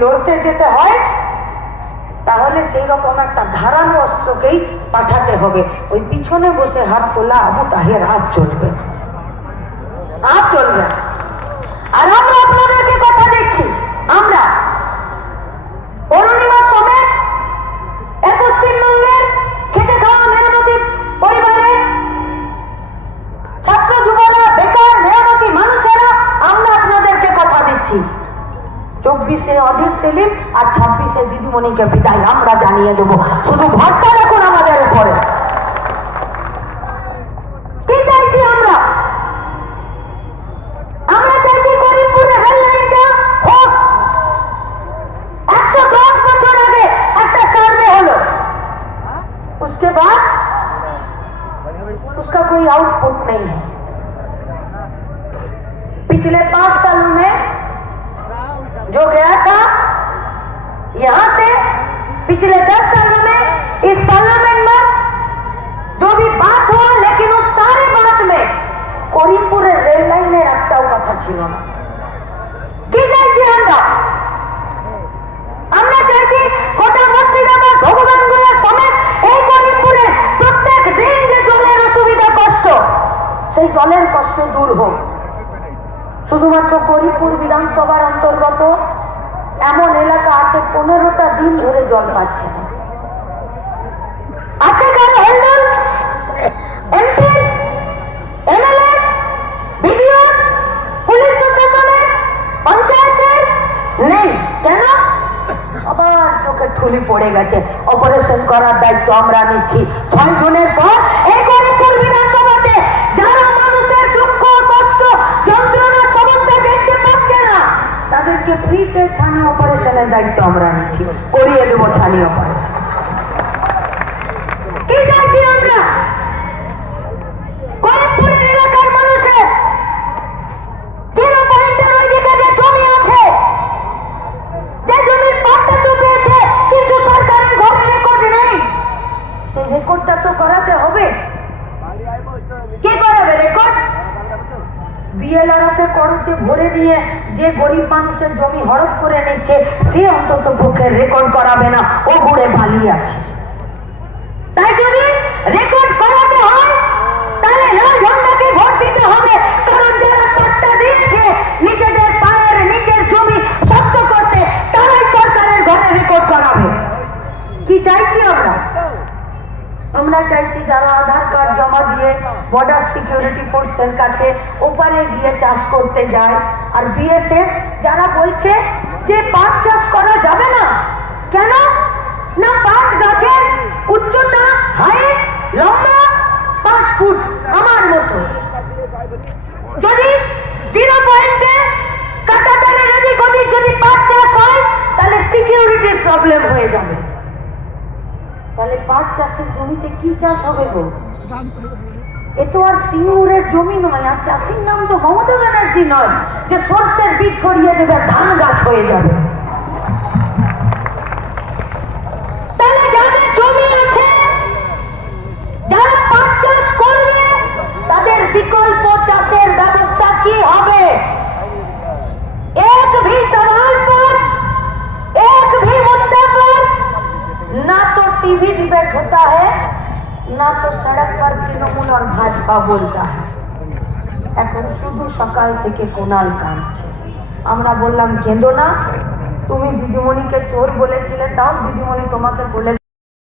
লড়তে যেতে হয় তাহলে সেই রকম একটা ধারালো অস্ত্রকেই পাঠাতে হবে। ওই পিছনে বসে হাত তোলা আবু তাহের হাত চলবে না, হাত চলবে। আর আমরা আপনাদেরকে কথা দিচ্ছি, আমরা অরুণিমা সমেত পশ্চিমবঙ্গের খেটে খাওয়া মেহনতি পরিবারের ছাত্র যুবরা, বেকার মেহনতি মানুষেরা, আমরা আপনাদেরকে কথা দিচ্ছি 24-এ অধীর সেলিম আর 26-এ দিদিমণিকে বিদায় আমরা জানিয়ে দেবো। শুধু ভরসা রাখুন আমাদের উপরে। কি চাইছি আমরা? আমরা চাইছি করিমপুরে রেল লাইনটা হোক। 110 বছর আগে একটা সার্ভে হলো, उसके बाद उसका कोई आउटपुट नहीं है। पिछले 5 सालों में जो गया था यहां से, पिछले 10 सालों में इस पार्लियामेंट में जो भी बात हुआ, लेकिन उस सारे बात में करीमपुर रेल लाइन একটাও কথা ছিল না। কি চাইছি আমরা? আমরা চাইছি গোটা মুর্শিদাবাদ, ভগবানগোলা সমেত এই করিমপুরে প্রত্যেক দিন যে জলের অসুবিধা, কষ্ট, সেই জলের কষ্ট দূর হোক। শুধুমাত্র করিমপুর বিধানসভার অন্তর্গত এমন এলাকা আছে 15টা দিন ধরে জল পাচ্ছে না। আছে কারো হেলদোল? এমপি, এমএলএ, বিডিও, পুলিশ প্রশাসনের, পঞ্চায়েতের নেই। কেন? সবার চোখে ঠুলি পড়ে গেছে। অপারেশন করার দায়িত্ব আমরা নিচ্ছি। 6 জনের পর এই করিমপুর বিধানসভাতে যারা মানুষের দুঃখ, কষ্ট, যন্ত্রণা, সমস্যা দেখতে পাচ্ছে না, তাদেরকে ফ্রিতে ছানি অপারেশনের দায়িত্ব আমরা নিচ্ছি। করিয়ে দেবো ছানি অপারেশন। কি চাইছি আমরা? করিমপুরের এলাকার মানুষের 0 পয়েন্টের ওইদিকে যে জমি আছে, যে জমির পাট্টা তো পেয়েছে কিন্তু সরকারের ঘরে রেকর্ড নেই, সেই রেকর্ডটা তো করাতে হবে। কে করাবে রেকর্ড? বিএলআরতে খরচে ভরে দিয়ে যে গরিব মানুষের জমি হড়প করে নিচ্ছে, সে অন্তত পক্ষে রেকর্ড করাবে না, ও ঘুরে পালিয়ে আছে। তাই যদি রেকর্ড করাতে হয় তাহলে লাল ঝন্ডাকে ভোট দিতে হবে। কারণ যারা পাট্টা দিয়েছে নিজেদের পায়ের নিচের জমি শক্ত করতে, তারাই সরকারের ঘরে রেকর্ড করাবে। কি চাইছি আমরা? আমরা চাইছি যারা আধার কার্ড জমা দিয়ে বর্ডার সিকিউরিটি ফোর্সের কাছে ওপারে গিয়ে চাষ করতে যায়, আর বিএসএফ যারা বলছে যে পাট চাষ করা যাবে না, কেন না? পাট গাছের উচ্চতা, হাইট, লম্বা 5 ফুট আমার মতো। যদি 0 পয়েন্টে কাটাতারের এদিক ওদিক যদি পাট চাষ হয় তাহলে সিকিউরিটির প্রবলেম হয়ে যাবে। তাহলে পাট চাষের জমিতে কি চাষ হবে গো? এ তো আর সিঙ্গুরের জমি নয়, আর চাষির নাম তো মমতা ব্যানার্জি নয় যে সর্ষের বীজ ছড়িয়ে দেবে ধান গাছ হয়ে যাবে। তাহলে যাদের জমি আছে, যারা পাট চাষ করবে, তাদের বিকল্প চাষের ব্যবস্থা কি হবে? एक भी सवाल पर, एक भी मुद्दे पर ना तो टीवी डिबेट होता है, ना तो सड़क पर तृणमूल और भाजपा बोलता है। এখন শুধু সকাল থেকে কোনাল কাঁদছে। আমরা বললাম কেঁদো না, তুমি দিদিমণিকে চোর বলেছিলে, তাও দিদিমণি তোমাকে বলে